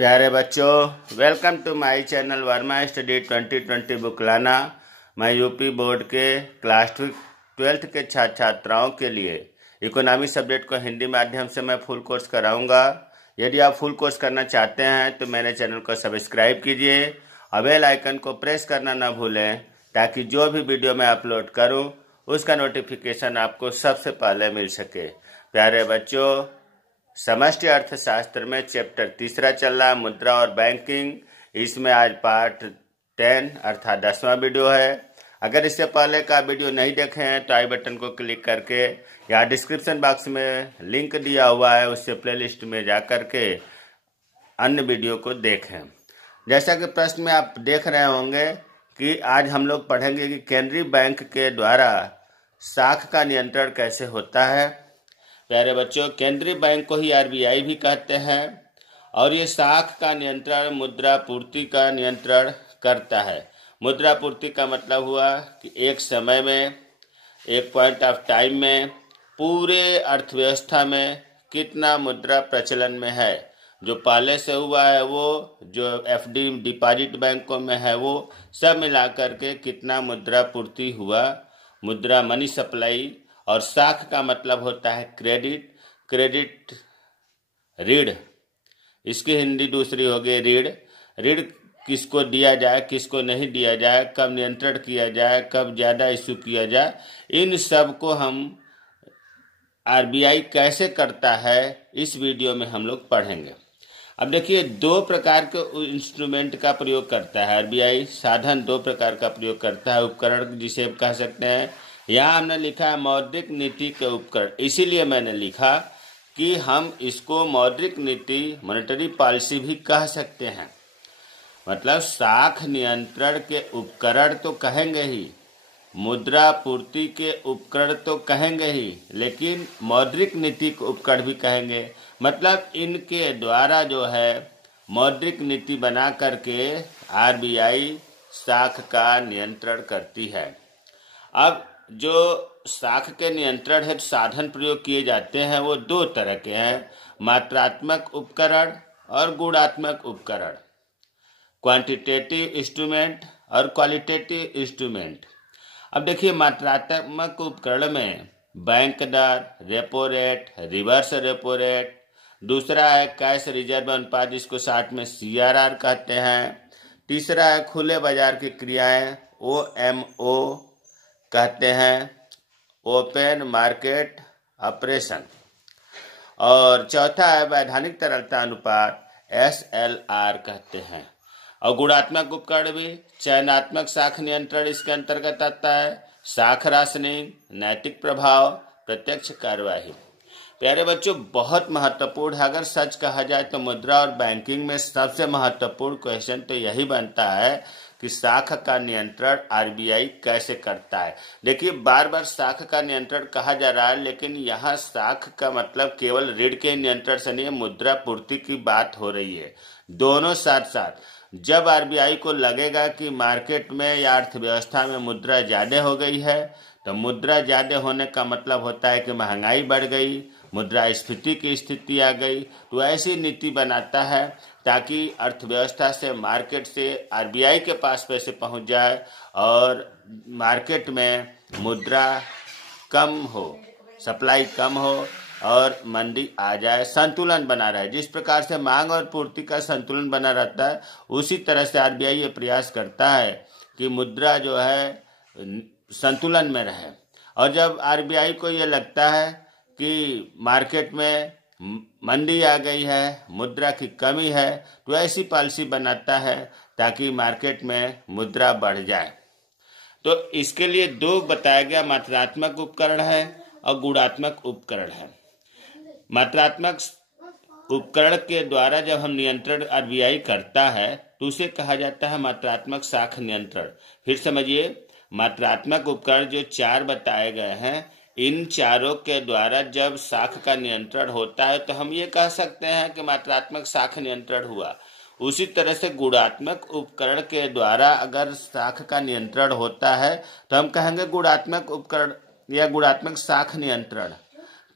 प्यारे बच्चों, welcome to my channel Verma study 2020 बुकलाना। मैं यूपी बोर्ड के क्लास 12th के छात्र छात्राओं के लिए इकोनॉमी सब्जेक्ट को हिंदी माध्यम से मैं फुल कोर्स कराऊंगा। यदि आप फुल कोर्स करना चाहते हैं तो मेरे चैनल को सब्सक्राइब कीजिए और बेल आइकन को प्रेस करना ना भूलें, ताकि जो भी वीडियो मैं अपलोड करूं उसका नोटिफिकेशन आपको सबसे पहले मिल सके। प्यारे बच्चों, समष्टि अर्थशास्त्र में चैप्टर 3 चल रहा है, मुद्रा और बैंकिंग। इसमें आज पार्ट 10 अर्थात 10वां वीडियो है। अगर इससे पहले का वीडियो नहीं देखे हैं तो आई बटन को क्लिक करके या डिस्क्रिप्शन बॉक्स में लिंक दिया हुआ है, उससे प्लेलिस्ट में जा करके अन्य वीडियो को देखें। जैसा कि प्रश्न में आप देख रहे होंगे कि आज हम लोग पढ़ेंगे कि केंद्रीय बैंक के द्वारा साख का नियंत्रण कैसे होता है। प्यारे बच्चों, केंद्रीय बैंक को ही आरबीआई भी कहते हैं और ये साख का नियंत्रण मुद्रा पूर्ति का नियंत्रण करता है। मुद्रा पूर्ति का मतलब हुआ कि एक समय में, एक पॉइंट ऑफ टाइम में पूरे अर्थव्यवस्था में कितना मुद्रा प्रचलन में है, जो पहले से हुआ है वो, जो एफडी डिपॉजिट बैंकों में है वो, सब मिला करके कितना मुद्रा पूर्ति हुआ, मुद्रा मनी सप्लाई। और साख का मतलब होता है क्रेडिट ऋण, इसकी हिंदी दूसरी हो गई ऋण। ऋण किसको दिया जाए, किसको नहीं दिया जाए, कब नियंत्रण किया जाए, कब ज़्यादा इशू किया जाए, इन सब को हम आरबीआई कैसे करता है इस वीडियो में हम लोग पढ़ेंगे। अब देखिए, दो प्रकार के इंस्ट्रूमेंट का प्रयोग करता है आरबीआई। साधन दो प्रकार का प्रयोग करता है, उपकरण जिसे आप कह सकते हैं। यहाँ हमने लिखा है मौद्रिक नीति के उपकरण, इसीलिए मैंने लिखा कि हम इसको मौद्रिक नीति, मॉनेटरी पॉलिसी भी कह सकते हैं। मतलब साख नियंत्रण के उपकरण तो कहेंगे ही, मुद्रा पूर्ति के उपकरण तो कहेंगे ही, लेकिन मौद्रिक नीति के उपकरण भी कहेंगे। मतलब इनके द्वारा जो है मौद्रिक नीति बना करके आरबीआई साख का नियंत्रण करती है। अब जो साख के नियंत्रण हेतु साधन प्रयोग किए जाते हैं वो दो तरह के हैं, मात्रात्मक उपकरण और गुणात्मक उपकरण, क्वांटिटेटिव इंस्ट्रूमेंट और क्वालिटेटिव इंस्ट्रूमेंट। अब देखिए, मात्रात्मक उपकरण में बैंक दर, repo rate, reverse repo rate, दूसरा है कैश रिजर्व अनुपात जिसको शॉर्ट में CRR कहते हैं, तीसरा है खुले बाजार की क्रियाएं OMO कहते हैं, ओपन मार्केट ऑपरेशन, और चौथा है वैधानिक तरलता अनुपात SLR कहते हैं। और गुणात्मक उपकरण भी चयनात्मक साख नियंत्रण इसके अंतर्गत आता है, साख राशनिंग, नैतिक प्रभाव, प्रत्यक्ष कार्यवाही। प्यारे बच्चों, बहुत महत्वपूर्ण है। अगर सच कहा जाए तो मुद्रा और बैंकिंग में सबसे महत्वपूर्ण क्वेश्चन तो यही बनता है कि साख का नियंत्रण आरबीआई कैसे करता है। देखिए, बार बार साख का नियंत्रण कहा जा रहा है, लेकिन यहाँ साख का मतलब केवल ऋण के नियंत्रण से नहीं है, मुद्रा पूर्ति की बात हो रही है। दोनों साथ साथ जब आरबीआई को लगेगा कि मार्केट में या अर्थव्यवस्था में मुद्रा ज़्यादा हो गई है, तो मुद्रा ज़्यादा होने का मतलब होता है कि महंगाई बढ़ गई, मुद्रास्फीति की स्थिति आ गई, तो ऐसी नीति बनाता है ताकि अर्थव्यवस्था से, मार्केट से आरबीआई के पास पैसे पहुंच जाए और मार्केट में मुद्रा कम हो, सप्लाई कम हो और मंदी आ जाए, संतुलन बना रहे। जिस प्रकार से मांग और पूर्ति का संतुलन बना रहता है, उसी तरह से आरबीआई ये प्रयास करता है कि मुद्रा जो है संतुलन में रहे। और जब आरबीआई को ये लगता है कि मार्केट में मंदी आ गई है, मुद्रा की कमी है, तो ऐसी पॉलिसी बनाता है ताकि मार्केट में मुद्रा बढ़ जाए। तो इसके लिए दो बताया गया, मात्रात्मक उपकरण है और गुणात्मक उपकरण है। मात्रात्मक उपकरण के द्वारा जब हम नियंत्रण आरबीआई करता है तो उसे कहा जाता है मात्रात्मक साख नियंत्रण। फिर समझिए, मात्रात्मक उपकरण जो 4 बताए गए हैं, इन चारों के द्वारा जब साख का नियंत्रण होता है तो हम ये कह सकते हैं कि मात्रात्मक साख नियंत्रण हुआ। उसी तरह से गुणात्मक उपकरण के द्वारा अगर साख का नियंत्रण होता है तो हम कहेंगे गुणात्मक उपकरण या गुणात्मक साख नियंत्रण।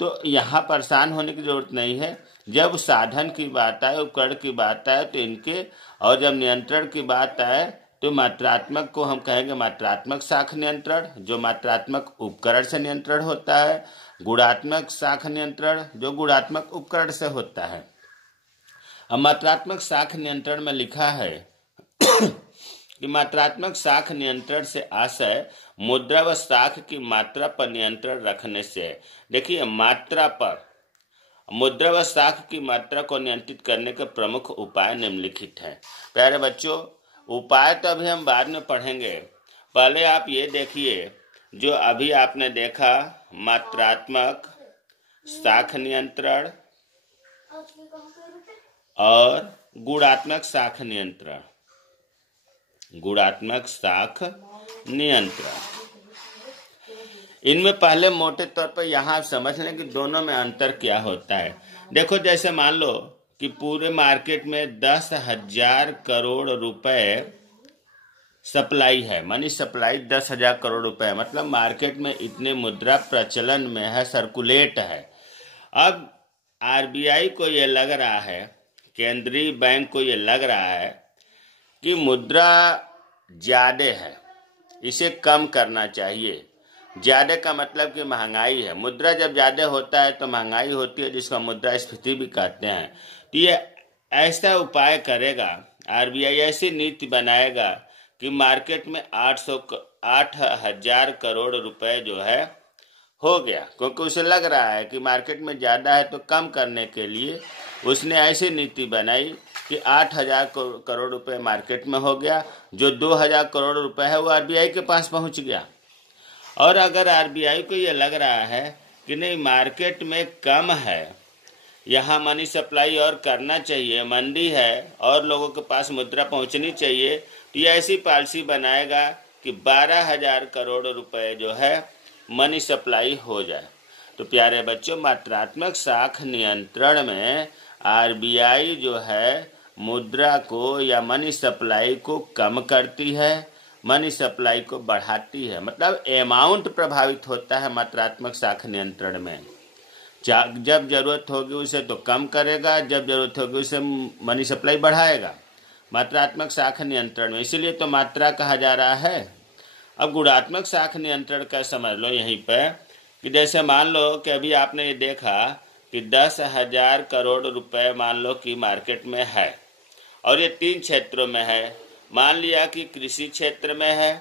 तो यहाँ परेशान होने की जरूरत नहीं है। जब साधन की बात आए, उपकरण की बात आए तो इनके, और जब नियंत्रण की बात आए तो मात्रात्मक को हम कहेंगे मात्रात्मक शाख नियंत्रण, जो मात्रात्मक उपकरण से नियंत्रण होता है, गुणात्मक शाख नियंत्रण जो गुणात्मक उपकरण से होता है। अब मात्रात्मक शाख नियंत्रण में लिखा है कि मात्रात्मक शाख नियंत्रण से आशय मुद्रा व शाख की मात्रा पर नियंत्रण रखने से। देखिए, मात्रा पर, मुद्रा व शाख की मात्रा को नियंत्रित करने के प्रमुख उपाय निम्नलिखित हैं। प्यारे बच्चों, उपाय तो अभी हम बाद में पढ़ेंगे, पहले आप ये देखिए जो अभी आपने देखा, मात्रात्मक शाख नियंत्रण और गुणात्मक शाख नियंत्रण। गुणात्मक शाख नियंत्रण, इनमें पहले मोटे तौर पर यहाँ समझ लें कि दोनों में अंतर क्या होता है। देखो, जैसे मान लो कि पूरे मार्केट में 10,000 करोड़ रुपए सप्लाई है, मनी सप्लाई 10,000 करोड़ रुपए है, मतलब मार्केट में इतने मुद्रा प्रचलन में है, सर्कुलेट है। अब आरबीआई को ये लग रहा है, केंद्रीय बैंक को ये लग रहा है कि मुद्रा ज़्यादा है, इसे कम करना चाहिए। ज़्यादा का मतलब कि महंगाई है। मुद्रा जब ज़्यादा होता है तो महंगाई होती है, जिसको मुद्रास्फीति भी कहते हैं। तो ये ऐसा उपाय करेगा, आरबीआई ऐसी नीति बनाएगा कि मार्केट में 8,000 करोड़ रुपए जो है हो गया, क्योंकि उसे लग रहा है कि मार्केट में ज़्यादा है, तो कम करने के लिए उसने ऐसी नीति बनाई कि 8,000 करोड़ रुपए मार्केट में हो गया। जो 2,000 करोड़ रुपए है वो आरबीआई के पास पहुंच गया। और अगर आरबीआई को ये लग रहा है कि नहीं, मार्केट में कम है, यहाँ मनी सप्लाई और करना चाहिए, मंदी है और लोगों के पास मुद्रा पहुंचनी चाहिए, तो ये ऐसी पॉलिसी बनाएगा कि 12,000 करोड़ रुपए जो है मनी सप्लाई हो जाए। तो प्यारे बच्चों, मात्रात्मक शाख नियंत्रण में आरबीआई जो है मुद्रा को या मनी सप्लाई को कम करती है, मनी सप्लाई को बढ़ाती है, मतलब अमाउंट प्रभावित होता है मात्रात्मक शाख नियंत्रण में। जब जरूरत होगी उसे तो कम करेगा, जब जरूरत होगी उसे मनी सप्लाई बढ़ाएगा मात्रात्मक शाख नियंत्रण में, इसीलिए तो मात्रा कहा जा रहा है। अब गुणात्मक शाख नियंत्रण का समझ लो यहीं पर कि जैसे मान लो कि अभी आपने ये देखा कि 10,000 करोड़ रुपए मान लो कि मार्केट में है, और ये 3 क्षेत्रों में है। मान लिया कि कृषि क्षेत्र में है,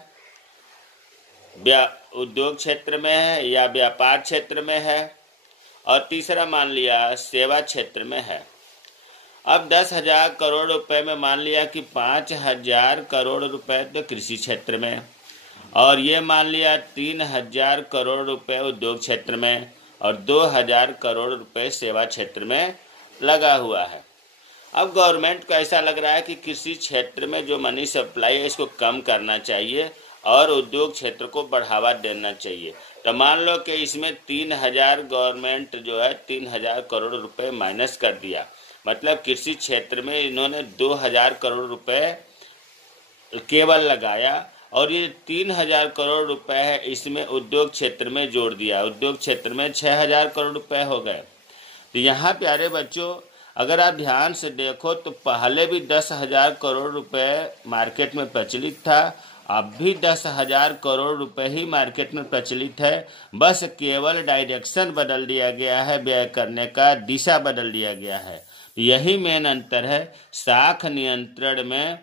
उद्योग क्षेत्र में है या व्यापार क्षेत्र में है, और तीसरा मान लिया सेवा क्षेत्र में है। अब 10,000 करोड़ रुपए में मान लिया कि 5,000 करोड़ रुपए तो कृषि क्षेत्र में, और ये मान लिया 3,000 करोड़ रुपए उद्योग क्षेत्र में, और 2,000 करोड़ रुपए सेवा क्षेत्र में लगा हुआ है। अब गवर्नमेंट को ऐसा लग रहा है कि कृषि क्षेत्र में जो मनी सप्लाई है इसको कम करना चाहिए और उद्योग क्षेत्र को बढ़ावा देना चाहिए। तो मान लो कि इसमें 3,000 गवर्नमेंट जो है 3,000 करोड़ रुपए माइनस कर दिया, मतलब कृषि क्षेत्र में इन्होंने 2,000 करोड़ रुपए केवल लगाया, और ये 3,000 करोड़ रुपए है इसमें उद्योग क्षेत्र में जोड़ दिया, उद्योग क्षेत्र में 6,000 करोड़ रुपए हो गए। तो यहाँ प्यारे बच्चों, अगर आप ध्यान से देखो तो पहले भी 10,000 करोड़ रुपए मार्केट में प्रचलित था, अब भी 10,000 करोड़ रुपए ही मार्केट में प्रचलित है, बस केवल डायरेक्शन बदल दिया गया है, व्यय करने का दिशा बदल दिया गया है। यही मेन अंतर है। शाख नियंत्रण में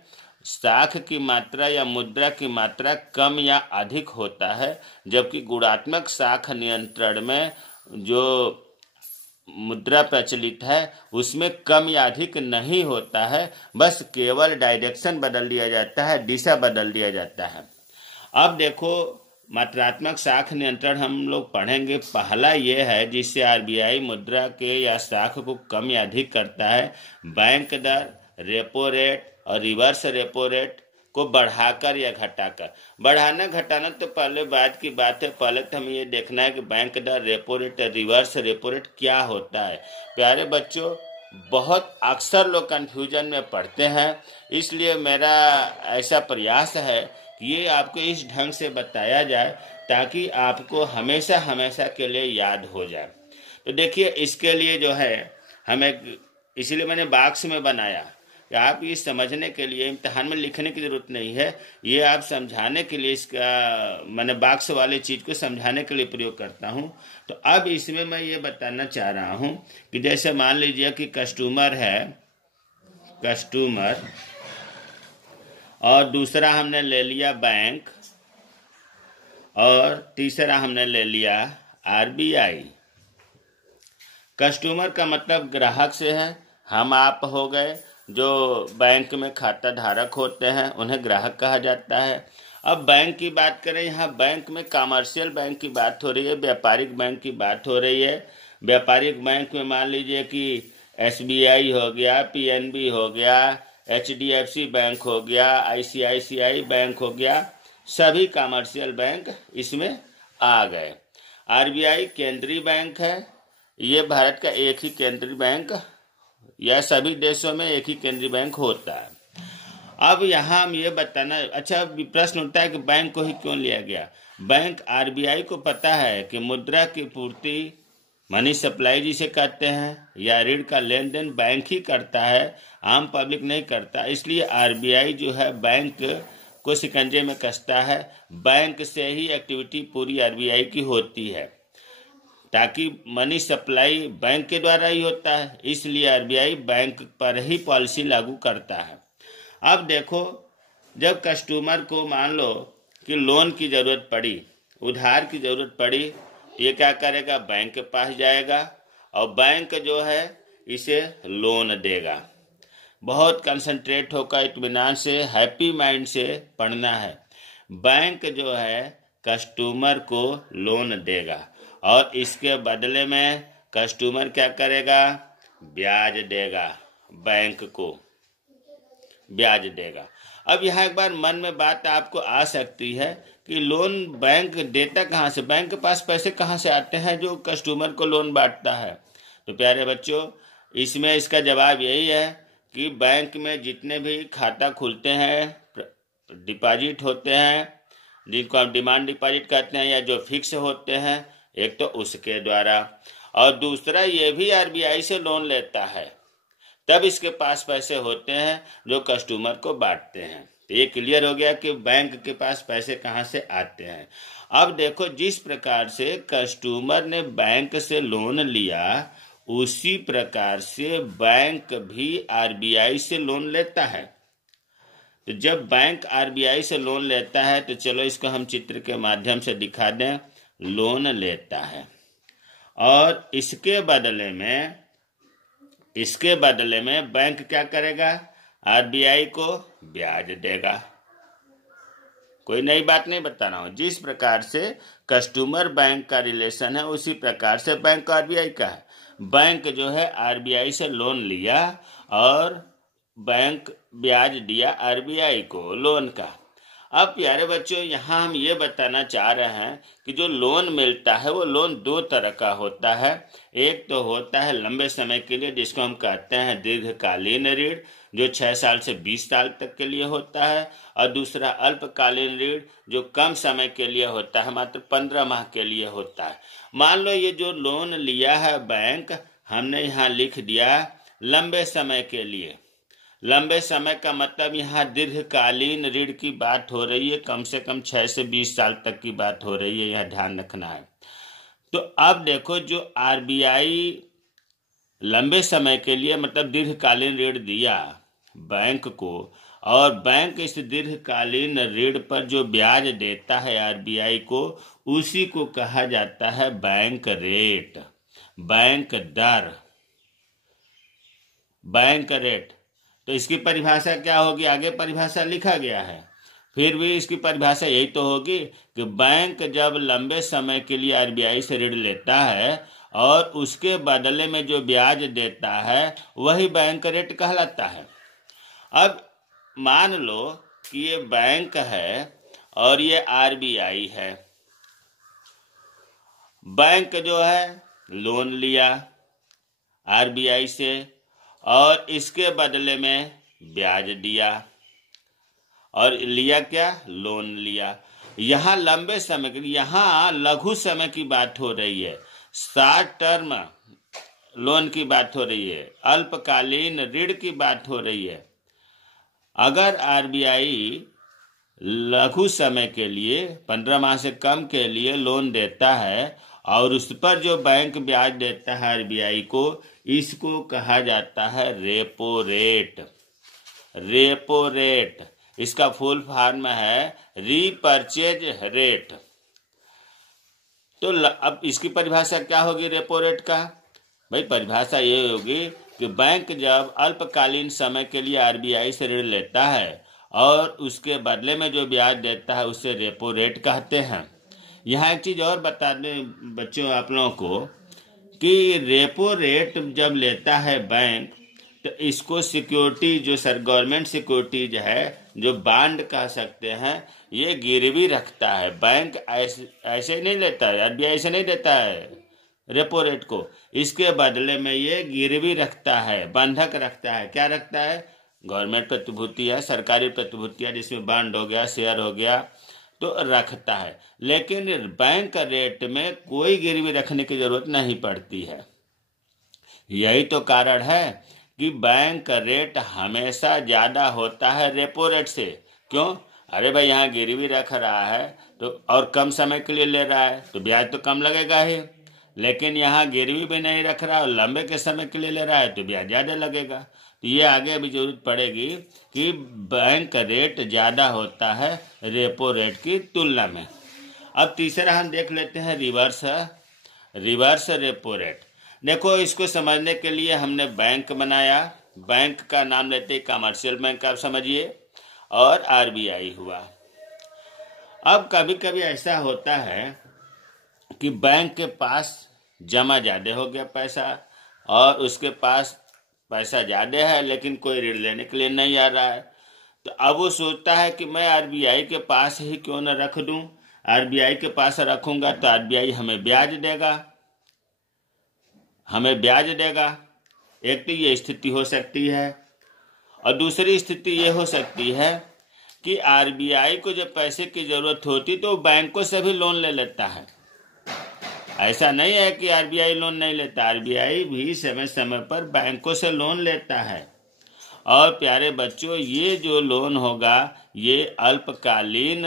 शाख की मात्रा या मुद्रा की मात्रा कम या अधिक होता है, जबकि गुणात्मक शाख नियंत्रण में जो मुद्रा प्रचलित है उसमें कम या अधिक नहीं होता है, बस केवल डायरेक्शन बदल दिया जाता है, दिशा बदल दिया जाता है। अब देखो, मात्रात्मक शाख नियंत्रण हम लोग पढ़ेंगे। पहला ये है जिससे आरबीआई मुद्रा के या शाख को कम या अधिक करता है, बैंक दर, रेपो रेट और रिवर्स रेपो रेट को बढ़ाकर या घटाकर। बढ़ाना घटाना तो पहले बाद की बात है, पहले तो हमें ये देखना है कि बैंक दर, repo rate, reverse repo rate क्या होता है। प्यारे बच्चों, बहुत अक्सर लोग कन्फ्यूजन में पड़ते हैं, इसलिए मेरा ऐसा प्रयास है कि ये आपको इस ढंग से बताया जाए ताकि आपको हमेशा हमेशा के लिए याद हो जाए। तो देखिए इसके लिए जो है हमें, इसीलिए मैंने बॉक्स में बनाया कि आप ये समझने के लिए, इम्तिहान में लिखने की ज़रूरत नहीं है, ये आप समझाने के लिए इसका मैंने बॉक्स वाले चीज़ को समझाने के लिए प्रयोग करता हूँ। तो अब इसमें मैं ये बताना चाह रहा हूँ कि जैसे मान लीजिए कि कस्टमर है, कस्टमर, और दूसरा हमने ले लिया बैंक, और तीसरा हमने ले लिया आरबीआई। कस्टमर का मतलब ग्राहक से है, हम आप हो गए, जो बैंक में खाता धारक होते हैं उन्हें ग्राहक कहा जाता है। अब बैंक की बात करें, यहाँ बैंक में कमर्शियल बैंक की बात हो रही है, व्यापारिक बैंक की बात हो रही है। व्यापारिक बैंक में मान लीजिए कि एसबीआई हो गया, पीएनबी हो गया, एचडीएफसी बैंक हो गया, आईसीआईसीआई बैंक हो गया, सभी कमर्शियल बैंक इसमें आ गए। आरबीआई केंद्रीय बैंक है, ये भारत का एक ही केंद्रीय बैंक, या सभी देशों में एक ही केंद्रीय बैंक होता है। अब यहाँ हम ये बताना, अच्छा प्रश्न उठता है कि बैंक को ही क्यों लिया गया। बैंक आरबीआई को पता है कि मुद्रा की पूर्ति, मनी सप्लाई जिसे कहते हैं, या ऋण का लेन देन बैंक ही करता है, आम पब्लिक नहीं करता। इसलिए आरबीआई जो है बैंक को शिकंजे में कसता है। बैंक से ही एक्टिविटी पूरी आरबीआई की होती है, ताकि मनी सप्लाई बैंक के द्वारा ही होता है, इसलिए आरबीआई बैंक पर ही पॉलिसी लागू करता है। अब देखो, जब कस्टमर को मान लो कि लोन की ज़रूरत पड़ी, उधार की ज़रूरत पड़ी, ये क्या करेगा, बैंक के पास जाएगा और बैंक जो है इसे लोन देगा। बहुत कंसंट्रेट होकर, इत्मीनान से, हैप्पी माइंड से पढ़ना है। बैंक जो है कस्टमर को लोन देगा और इसके बदले में कस्टमर क्या करेगा, ब्याज देगा, बैंक को ब्याज देगा। अब यहाँ एक बार मन में बात आपको आ सकती है कि लोन बैंक देता कहाँ से, बैंक के पास पैसे कहाँ से आते हैं जो कस्टमर को लोन बांटता है। तो प्यारे बच्चों, इसमें इसका जवाब यही है कि बैंक में जितने भी खाता खुलते हैं, डिपॉजिट होते हैं, जिनको हम डिमांड डिपॉजिट कहते हैं, या जो फिक्स होते हैं, एक तो उसके द्वारा, और दूसरा ये भी आरबीआई से लोन लेता है, तब इसके पास पैसे होते हैं जो कस्टमर को बांटते हैं। तो ये क्लियर हो गया कि बैंक के पास पैसे कहाँ से आते हैं। अब देखो, जिस प्रकार से कस्टमर ने बैंक से लोन लिया, उसी प्रकार से बैंक भी आरबीआई से लोन लेता है। तो जब बैंक आरबीआई से लोन लेता है, तो चलो इसको हम चित्र के माध्यम से दिखा दें। लोन लेता है और इसके बदले में बैंक क्या करेगा, आरबीआई को ब्याज देगा। कोई नई बात नहीं बता रहा हूँ। जिस प्रकार से कस्टमर बैंक का रिलेशन है, उसी प्रकार से बैंक आरबीआई का है। बैंक जो है आरबीआई से लोन लिया और बैंक ब्याज दिया आरबीआई को लोन का। अब प्यारे बच्चों, यहाँ हम ये बताना चाह रहे हैं कि जो लोन मिलता है वो लोन दो तरह का होता है। एक तो होता है लंबे समय के लिए, जिसको हम कहते हैं दीर्घकालीन ऋण, जो 6 साल से 20 साल तक के लिए होता है, और दूसरा अल्पकालीन ऋण, जो कम समय के लिए होता है, मात्र 15 माह के लिए होता है। मान लो ये जो लोन लिया है बैंक, हमने यहाँ लिख दिया लंबे समय के लिए। लंबे समय का मतलब यहाँ दीर्घकालीन ऋण की बात हो रही है, कम से कम 6 से 20 साल तक की बात हो रही है, यह ध्यान रखना है। तो अब देखो, जो आरबीआई लंबे समय के लिए मतलब दीर्घकालीन ऋण दिया बैंक को, और बैंक इस दीर्घकालीन ऋण पर जो ब्याज देता है आरबीआई को, उसी को कहा जाता है बैंक रेट, बैंक दर, बैंक रेट। तो इसकी परिभाषा क्या होगी, आगे परिभाषा लिखा गया है, फिर भी इसकी परिभाषा यही तो होगी कि बैंक जब लंबे समय के लिए आरबीआई से ऋण लेता है और उसके बदले में जो ब्याज देता है, वही बैंक रेट कहलाता है। अब मान लो कि ये बैंक है और ये आरबीआई है। बैंक जो है लोन लिया आरबीआई से और इसके बदले में ब्याज दिया, और लिया क्या, लोन लिया। यहाँ लंबे समय के लिए, यहाँ लघु समय की बात हो रही है। शॉर्ट टर्म लोन की बात हो रही है, अल्पकालीन ऋण की बात हो रही है। अगर आरबीआई लघु समय के लिए 15 माह से कम के लिए लोन देता है और उस पर जो बैंक ब्याज देता है आरबीआई को, इसको कहा जाता है रेपो रेट। रेपो रेट, इसका फुल फॉर्म है रीपर्चेज रेट। तो अब इसकी परिभाषा क्या होगी रेपो रेट का? भाई परिभाषा ये होगी कि बैंक जब अल्पकालीन समय के लिए आरबीआई से ऋण लेता है और उसके बदले में जो ब्याज देता है उसे रेपो रेट कहते हैं। यहाँ एक चीज़ और बता दें बच्चों आप लोगों को कि रेपो रेट जब लेता है बैंक तो इसको सिक्योरिटी जो गवर्नमेंट सिक्योरिटीज है, जो बांड कह सकते हैं, ये गिरवी रखता है। बैंक ऐसे ही नहीं लेता है, आरबीआई ऐसे नहीं देता है रेपो रेट को, इसके बदले में ये गिरवी रखता है, बंधक रखता है। क्या रखता है? गवर्नमेंट प्रतिभूतियाँ, सरकारी प्रतिभूतियाँ जिसमें बांड हो गया, शेयर हो गया, तो रखता है। लेकिन बैंक रेट में कोई गिरवी रखने की जरूरत नहीं पड़ती है। यही तो कारण है कि बैंक रेट हमेशा ज़्यादा होता है रेपो रेट से। क्यों? अरे भाई यहाँ गिरवी रख रहा है तो और कम समय के लिए ले रहा है तो ब्याज तो कम लगेगा ही, लेकिन यहाँ गिरवी भी नहीं रख रहा और लंबे के समय के लिए ले रहा है तो ब्याज ज़्यादा लगेगा। तो ये आगे अभी जरूरत पड़ेगी कि बैंक रेट ज़्यादा होता है रेपो रेट की तुलना में। अब तीसरा हम देख लेते हैं रिवर्स रेपो रेट। देखो, इसको समझने के लिए हमने बैंक बनाया। बैंक का नाम लेते ही कमर्शियल बैंक आप समझिए, और आरबीआई हुआ। अब कभी कभी ऐसा होता है कि बैंक के पास जमा ज़्यादा हो गया पैसा और उसके पास पैसा ज़्यादा है लेकिन कोई ऋण लेने के लिए नहीं आ रहा है। तो अब वो सोचता है कि मैं आरबीआई के पास ही क्यों न रख दूं। आरबीआई के पास रखूंगा तो आरबीआई हमें ब्याज देगा। एक तो ये स्थिति हो सकती है, और दूसरी स्थिति ये हो सकती है कि आरबीआई को जब पैसे की जरूरत होती तो बैंकों से भी लोन ले लेता है। ऐसा नहीं है कि आरबीआई लोन नहीं लेता, आरबीआई भी समय समय पर बैंकों से लोन लेता है। और प्यारे बच्चों, ये जो लोन होगा ये अल्पकालीन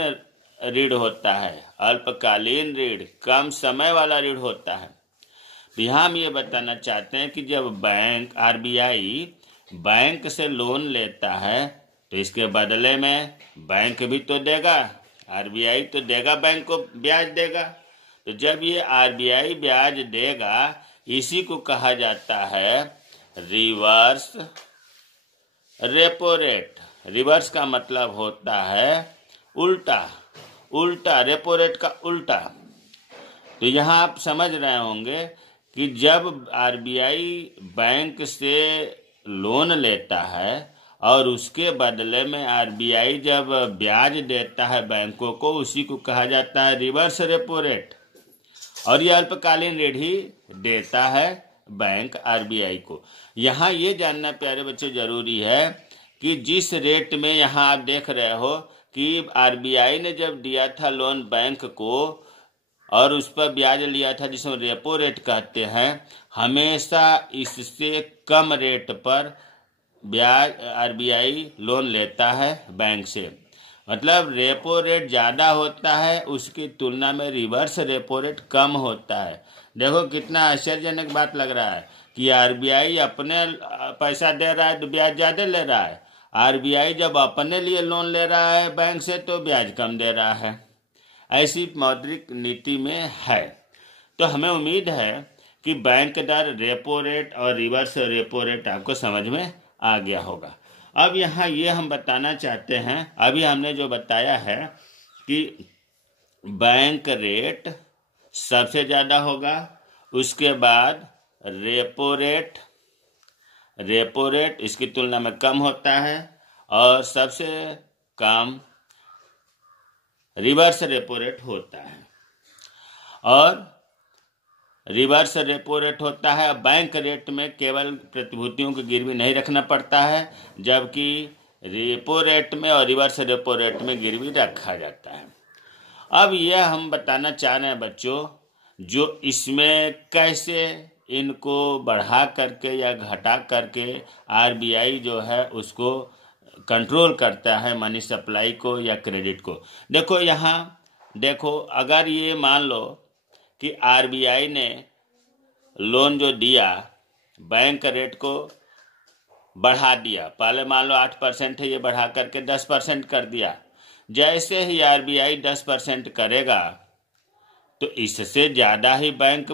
ऋण होता है। अल्पकालीन ऋण, कम समय वाला ऋण होता है। यहाँ हम ये बताना चाहते हैं कि जब आरबीआई बैंक से लोन लेता है तो इसके बदले में बैंक भी तो देगा, आरबीआई तो देगा, बैंक को ब्याज देगा। तो जब ये आरबीआई ब्याज देगा, इसी को कहा जाता है रिवर्स रेपो रेट। रिवर्स का मतलब होता है उल्टा, रेपो रेट का उल्टा। तो यहाँ आप समझ रहे होंगे कि जब आरबीआई बैंक से लोन लेता है और उसके बदले में आरबीआई जब ब्याज देता है बैंकों को, उसी को कहा जाता है रिवर्स रेपो रेट। और यह अल्पकालीन ऋण ही देता है बैंक आरबीआई को। यहाँ ये जानना प्यारे बच्चों जरूरी है कि जिस रेट में यहाँ आप देख रहे हो कि आरबीआई ने जब दिया था लोन बैंक को और उस पर ब्याज लिया था जिसमें रेपो रेट कहते हैं, हमेशा इससे कम रेट पर ब्याज आरबीआई लोन लेता है बैंक से। मतलब रेपो रेट ज़्यादा होता है, उसकी तुलना में रिवर्स रेपो रेट कम होता है। देखो कितना आश्चर्यजनक बात लग रहा है कि आरबीआई अपने पैसा दे रहा है तो ब्याज ज़्यादा ले रहा है, आरबीआई जब अपने लिए लोन ले रहा है बैंक से तो ब्याज कम दे रहा है। ऐसी मौद्रिक नीति में है। तो हमें उम्मीद है कि बैंक दर, रेपो रेट और रिवर्स रेपो रेट आपको समझ में आ गया होगा। अब यहाँ ये हम बताना चाहते हैं, अभी हमने जो बताया है कि बैंक रेट सबसे ज़्यादा होगा, उसके बाद रेपो रेट इसकी तुलना में कम होता है, और सबसे कम रिवर्स रेपो रेट होता है। और रिवर्स रेपो रेट होता है, बैंक रेट में केवल प्रतिभूतियों की गिरवी नहीं रखना पड़ता है, जबकि रेपो रेट में और रिवर्स रेपो रेट में गिरवी रखा जाता है। अब यह हम बताना चाह रहे हैं बच्चों जो इसमें कैसे इनको बढ़ा करके या घटा करके आरबीआई जो है उसको कंट्रोल करता है, मनी सप्लाई को या क्रेडिट को। देखो यहाँ देखो, अगर ये मान लो कि आरबीआई ने लोन जो दिया बैंक रेट को बढ़ा दिया, पहले मान लो 8% है, ये बढ़ा करके 10% कर दिया। जैसे ही आरबीआई 10% करेगा तो इससे ज़्यादा ही बैंक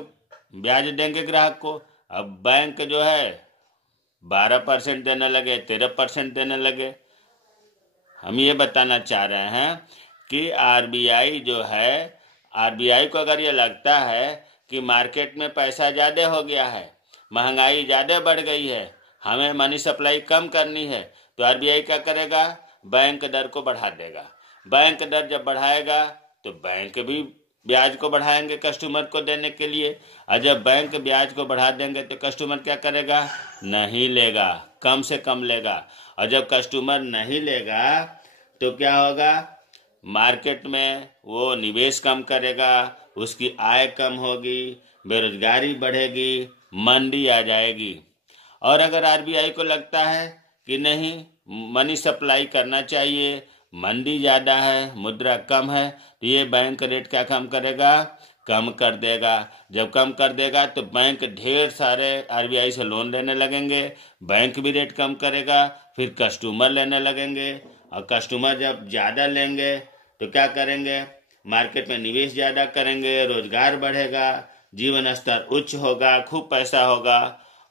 ब्याज देंगे ग्राहक को। अब बैंक जो है 12% देने लगे, 13% देने लगे। हम ये बताना चाह रहे हैं कि आरबीआई जो है, आरबीआई को अगर ये लगता है कि मार्केट में पैसा ज़्यादा हो गया है, महंगाई ज़्यादा बढ़ गई है, हमें मनी सप्लाई कम करनी है, तो आरबीआई क्या करेगा, बैंक दर को बढ़ा देगा। बैंक दर जब बढ़ाएगा तो बैंक भी ब्याज को बढ़ाएंगे कस्टमर को देने के लिए, और जब बैंक ब्याज को बढ़ा देंगे तो कस्टमर क्या करेगा, नहीं लेगा, कम से कम लेगा। और जब कस्टमर नहीं लेगा तो क्या होगा, मार्केट में वो निवेश कम करेगा, उसकी आय कम होगी, बेरोजगारी बढ़ेगी, मंदी आ जाएगी। और अगर आरबीआई को लगता है कि नहीं, मनी सप्लाई करना चाहिए, मंदी ज़्यादा है, मुद्रा कम है, तो ये बैंक रेट क्या कम करेगा, कम कर देगा। जब कम कर देगा तो बैंक ढेर सारे आरबीआई से लोन लेने लगेंगे, बैंक भी रेट कम करेगा, फिर कस्टमर लेने लगेंगे, और कस्टमर जब ज़्यादा लेंगे तो क्या करेंगे, मार्केट में निवेश ज़्यादा करेंगे, रोजगार बढ़ेगा, जीवन स्तर उच्च होगा, खूब पैसा होगा,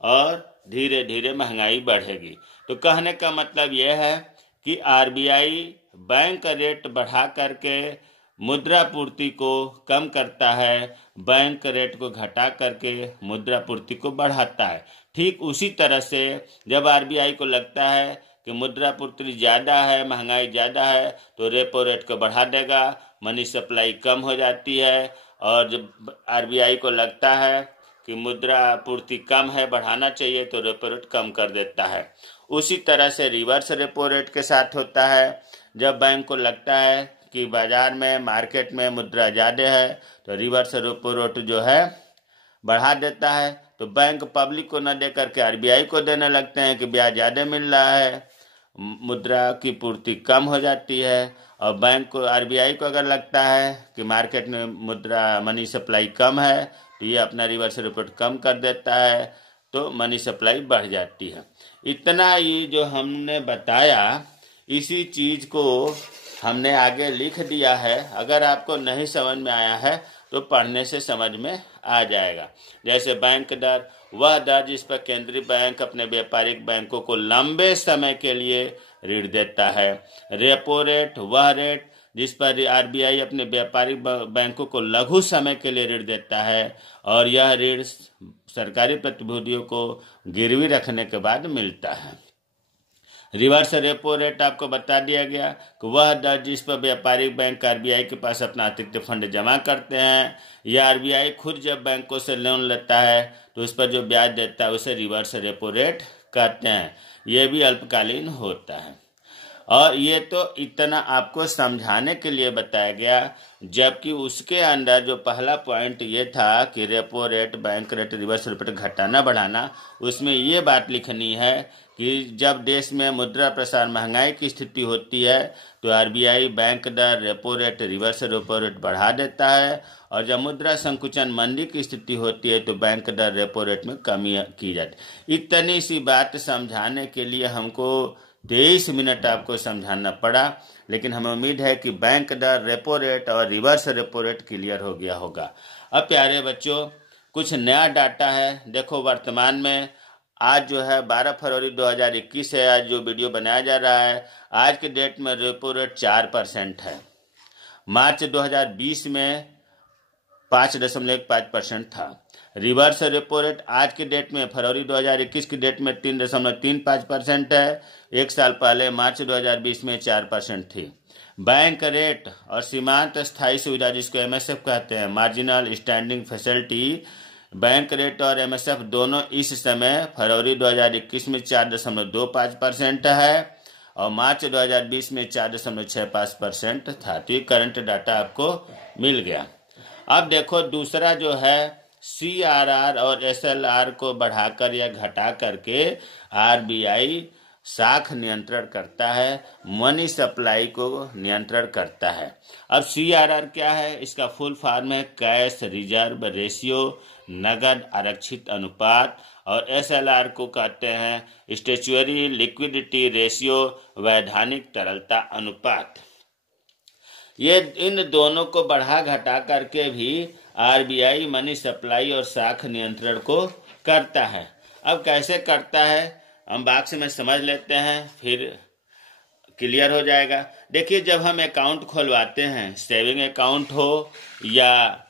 और धीरे धीरे महंगाई बढ़ेगी। तो कहने का मतलब यह है कि आरबीआई बैंक रेट बढ़ा करके मुद्रा पूर्ति को कम करता है, बैंक रेट को घटा करके मुद्रा पूर्ति को बढ़ाता है। ठीक उसी तरह से जब आरबीआई को लगता है कि मुद्रा पूर्ति ज़्यादा है, महंगाई ज़्यादा है, तो रेपो रेट को बढ़ा देगा, मनी सप्लाई कम हो जाती है। और जब आरबीआई को लगता है कि मुद्रा पूर्ति कम है, बढ़ाना चाहिए, तो रेपो रेट कम कर देता है। उसी तरह से रिवर्स रेपो रेट के साथ होता है। जब बैंक को लगता है कि बाजार में, मार्केट में मुद्रा ज़्यादा है, तो रिवर्स रेपो रेट जो है बढ़ा देता है। तो बैंक पब्लिक को न दे करके आरबीआई को देने लगते हैं कि ब्याज ज़्यादा मिल रहा है, मुद्रा की पूर्ति कम हो जाती है। और बैंक को, आरबीआई को अगर लगता है कि मार्केट में मुद्रा मनी सप्लाई कम है, तो ये अपना रिवर्स रेपो रेट कम कर देता है, तो मनी सप्लाई बढ़ जाती है। इतना ही जो हमने बताया, इसी चीज़ को हमने आगे लिख दिया है। अगर आपको नहीं समझ में आया है तो पढ़ने से समझ में आ जाएगा। जैसे बैंक दर, वह दर जिस पर केंद्रीय बैंक अपने व्यापारिक बैंकों को लंबे समय के लिए ऋण देता है। रेपो रेट, वह रेट जिस पर आरबीआई अपने व्यापारिक बैंकों को लघु समय के लिए ऋण देता है, और यह ऋण सरकारी प्रतिभूतियों को गिरवी रखने के बाद मिलता है। रिवर्स रेपो रेट आपको बता दिया गया कि वह दर जिस पर व्यापारिक बैंक आरबीआई के पास अपना अतिरिक्त फंड जमा करते हैं, या आरबीआई खुद जब बैंकों से लोन लेता है तो उस पर जो ब्याज देता है उसे रिवर्स रेपो रेट कहते हैं। यह भी अल्पकालीन होता है। और ये तो इतना आपको समझाने के लिए बताया गया, जबकि उसके अंदर जो पहला पॉइंट ये था कि repo rate, bank rate, reverse repo rate घटाना बढ़ाना, उसमें ये बात लिखनी है कि जब देश में मुद्रा प्रसार, महंगाई की स्थिति होती है तो आरबीआई बैंक दर, repo rate, reverse repo rate बढ़ा देता है, और जब मुद्रा संकुचन, मंदी की स्थिति होती है तो बैंक दर, रेपो रेट में कमी की जाती। इतनी सी बात समझाने के लिए हमको 23 मिनट आपको समझाना पड़ा, लेकिन हमें उम्मीद है कि बैंक दर, रेपो रेट और रिवर्स रेपो रेट क्लियर हो गया होगा। अब प्यारे बच्चों, कुछ नया डाटा है। देखो, वर्तमान में आज जो है 12 फरवरी 2021 है, आज जो वीडियो बनाया जा रहा है, आज के डेट में रेपो रेट 4% है। मार्च 2020 में 5.15% था। रिवर्स रेपो रेट आज के डेट में, फरवरी 2021 की डेट में 3.35% है। एक साल पहले मार्च 2020 में 4% थी। बैंक रेट और सीमांत स्थायी सुविधा, जिसको एमएसएफ कहते हैं, marginal standing facility, bank rate और एमएसएफ दोनों इस समय फरवरी 2021 में 4.25% है, और मार्च 2020 में 4.65% था। तो ये करंट डाटा आपको मिल गया। अब देखो दूसरा जो है CRR और SLR को बढ़ाकर या घटा करके RBI साख नियंत्रण करता है, मनी सप्लाई को नियंत्रण करता है। अब CRR क्या है? इसका फुल फॉर्म है कैश रिजर्व रेशियो, नगद आरक्षित अनुपात। और SLR को कहते हैं स्टैच्यूअरी लिक्विडिटी रेशियो, वैधानिक तरलता अनुपात। ये इन दोनों को बढ़ा घटा करके भी RBI मनी सप्लाई और साख नियंत्रण को करता है। अब कैसे करता है हम बाक्स में समझ लेते हैं, फिर क्लियर हो जाएगा। देखिए, जब हम अकाउंट खोलवाते हैं, सेविंग अकाउंट हो या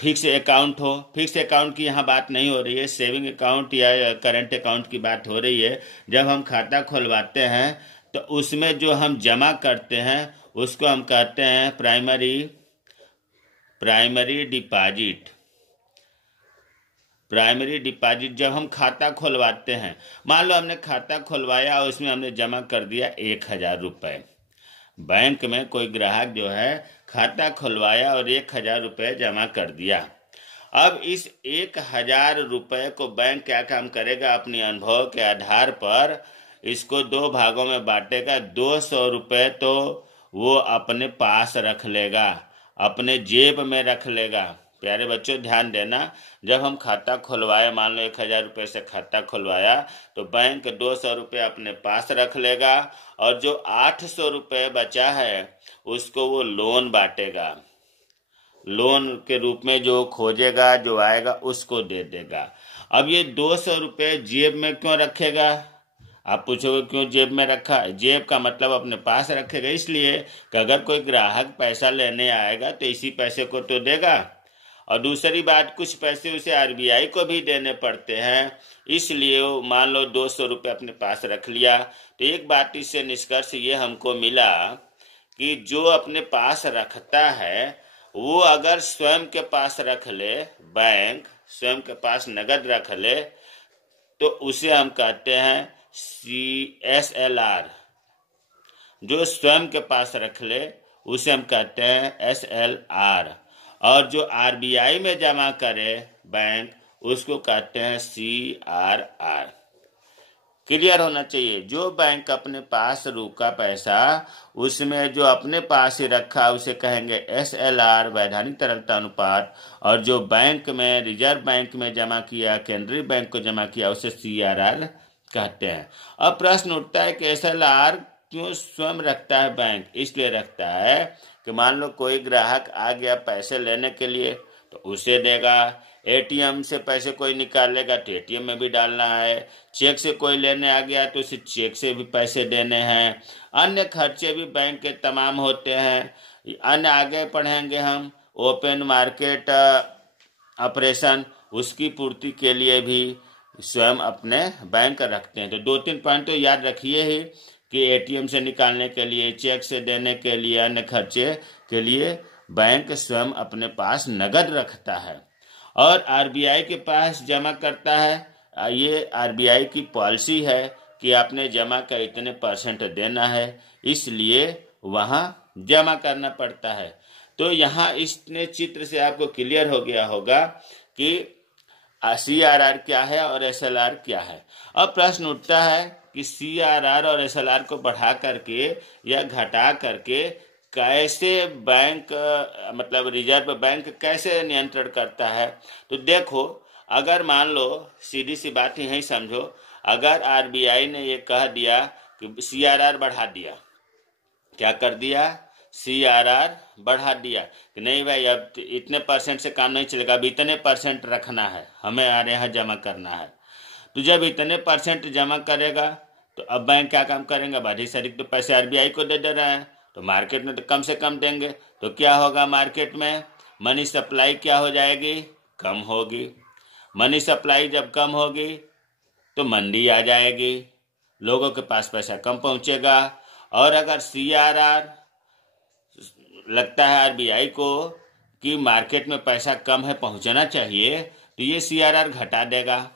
फिक्स अकाउंट हो, फिक्स अकाउंट की यहाँ बात नहीं हो रही है, सेविंग अकाउंट या करंट अकाउंट की बात हो रही है। जब हम खाता खोलवाते हैं तो उसमें जो हम जमा करते हैं उसको हम कहते हैं प्राइमरी डिपॉजिट। प्राइमरी डिपॉजिट जब हम खाता खुलवाते हैं, मान लो हमने खाता खुलवाया और उसमें हमने जमा कर दिया 1,000 रुपये। बैंक में कोई ग्राहक जो है खाता खुलवाया और 1,000 रुपये जमा कर दिया। अब इस 1,000 रुपये को बैंक क्या काम करेगा? अपने अनुभव के आधार पर इसको 2 भागों में बांटेगा। 200 रुपये तो वो अपने पास रख लेगा, अपने जेब में रख लेगा। प्यारे बच्चों ध्यान देना, जब हम खाता खुलवाए, मान लो 1,000 रुपये से खाता खुलवाया, तो बैंक 200 रुपये अपने पास रख लेगा और जो 800 रुपये बचा है उसको वो लोन बांटेगा। लोन के रूप में जो खोजेगा, जो आएगा उसको दे देगा। अब ये 200 रुपये जेब में क्यों रखेगा? आप पूछोगे क्यों जेब में रखा? जेब का मतलब अपने पास रखेगा, इसलिए कि अगर कोई ग्राहक पैसा लेने आएगा तो इसी पैसे को तो देगा। और दूसरी बात, कुछ पैसे उसे RBI को भी देने पड़ते हैं, इसलिए मान लो 200 रुपये अपने पास रख लिया। तो एक बात इससे निष्कर्ष ये हमको मिला कि जो अपने पास रखता है वो अगर स्वयं के पास रख ले, बैंक स्वयं के पास नगद रख ले, तो उसे हम कहते हैं SLR। जो स्वयं के पास रख ले उसे हम कहते हैं SLR। और जो RBI में जमा करे बैंक, उसको कहते हैं CRR। क्लियर होना चाहिए। जो बैंक अपने पास रुका पैसा, उसमें जो अपने पास ही रखा उसे कहेंगे SLR, वैधानिक तरलता अनुपात। और जो बैंक में, रिजर्व बैंक में जमा किया, केंद्रीय बैंक को जमा किया, उसे CRR कहते हैं। अब प्रश्न उठता है कि SLR क्यों स्वयं रखता है बैंक? इसलिए रखता है कि मान लो कोई ग्राहक आ गया पैसे लेने के लिए तो उसे देगा। ATM से पैसे कोई निकालेगा तो ATM में भी डालना है। चेक से कोई लेने आ गया तो उसे चेक से भी पैसे देने हैं। अन्य खर्चे भी बैंक के तमाम होते हैं। अन्य आगे पढ़ेंगे हम, ओपन मार्केट ऑपरेशन, उसकी पूर्ति के लिए भी स्वयं अपने बैंक रखते हैं। तो 2-3 पॉइंट तो याद रखिए ही कि ATM से निकालने के लिए, चेक से देने के लिए, अन्य खर्चे के लिए बैंक स्वयं अपने पास नगद रखता है और RBI के पास जमा करता है। ये RBI की पॉलिसी है कि आपने जमा का इतने % देना है, इसलिए वहाँ जमा करना पड़ता है। तो यहाँ इसने चित्र से आपको क्लियर हो गया होगा कि CRR क्या है और SLR क्या है। अब प्रश्न उठता है कि CRR और SLR को बढ़ा करके या घटा करके कैसे बैंक, मतलब रिजर्व बैंक कैसे नियंत्रण करता है। तो देखो, अगर मान लो, सीधी सी बात यही समझो, अगर RBI ने ये कह दिया कि CRR बढ़ा दिया, क्या कर दिया? CRR बढ़ा दिया कि नहीं भाई अब इतने % से काम नहीं चलेगा, अब इतने % रखना है, हमें यहाँ जमा करना है। तो जब इतने % जमा करेगा तो अब बैंक क्या काम करेंगे? अधिक से अधिक तो पैसे RBI को दे रहे हैं, तो मार्केट में तो कम से कम देंगे। तो क्या होगा? मार्केट में मनी सप्लाई क्या हो जाएगी? कम होगी। मनी सप्लाई जब कम होगी तो मंदी आ जाएगी, लोगों के पास पैसा कम पहुंचेगा। और अगर CRR लगता है RBI को कि मार्केट में पैसा कम है, पहुंचना चाहिए, तो ये CRR घटा देगा।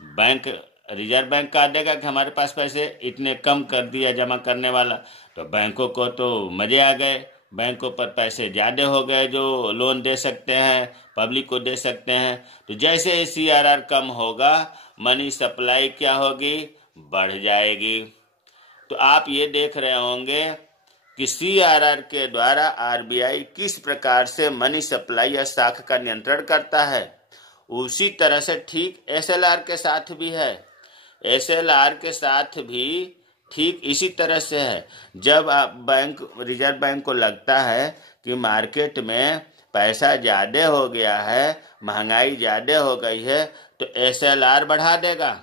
बैंक, रिजर्व बैंक कह देगा कि हमारे पास पैसे इतने कम कर दिया जमा करने वाला, तो बैंकों को तो मजे आ गए, बैंकों पर पैसे ज़्यादा हो गए जो लोन दे सकते हैं, पब्लिक को दे सकते हैं। तो जैसे ही CRR कम होगा, मनी सप्लाई क्या होगी, बढ़ जाएगी। तो आप ये देख रहे होंगे कि CRR के द्वारा RBI किस प्रकार से मनी सप्लाई या साख का नियंत्रण करता है। उसी तरह से ठीक SLR के साथ भी है। SLR के साथ भी ठीक इसी तरह से है। जब आप रिजर्व बैंक को लगता है कि मार्केट में पैसा ज़्यादा हो गया है, महंगाई ज़्यादा हो गई है, तो SLR बढ़ा देगा।